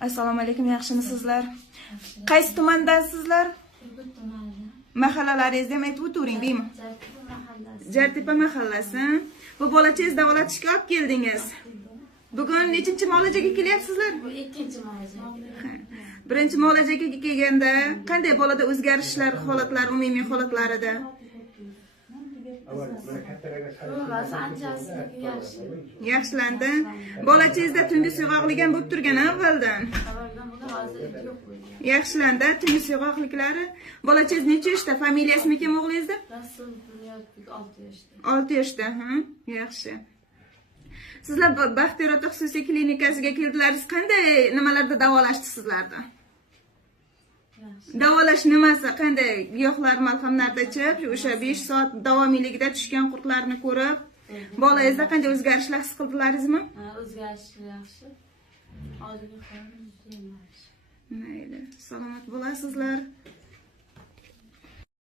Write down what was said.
Assalomu alaykum, yaxshimisizlar? Qaysi tumandasizlar? Mahallalaringizni ham aytib o'tiring, deymi? Jartepa mahallasi. Bu bolangizni davolatishga olib keldingiz. Bugun nechinchi muolajaga kelyapsizlar? Bu ikkinchi muolaja. Birinchi muolajaga kelganda qanday bolada o'zgarishlar, holatlar, umumiy holatlarida? Yaxshilandi. Bolachingizda tungi suyg'oqligan bo'lib turgan avvaldan. Yaxshilandi. Tungi suyg'oqliklari. Bolangiz necha yoshda? Familiyasimi kim o'g'lingizda? Rasul Bunyodbek 6 yoshda. 6 yoshda, yaxshi. Sizlar Baxtiyor ota xususiy klinikasiga keldilaringiz, qanday nimalarda davolashdi sizlarda? Davolash nimasi? Qanday giyohlar, malhamlarda ichib, o'sha 5 soat davomiyligida tushgan qurtlarni ko'rib, bolangizda qanday o'zgarishlar his qildilaringizmi? O'zgarishlar yaxshi. Hozirgi holat yaxshi. Mayli, salomat bo'lasizlar.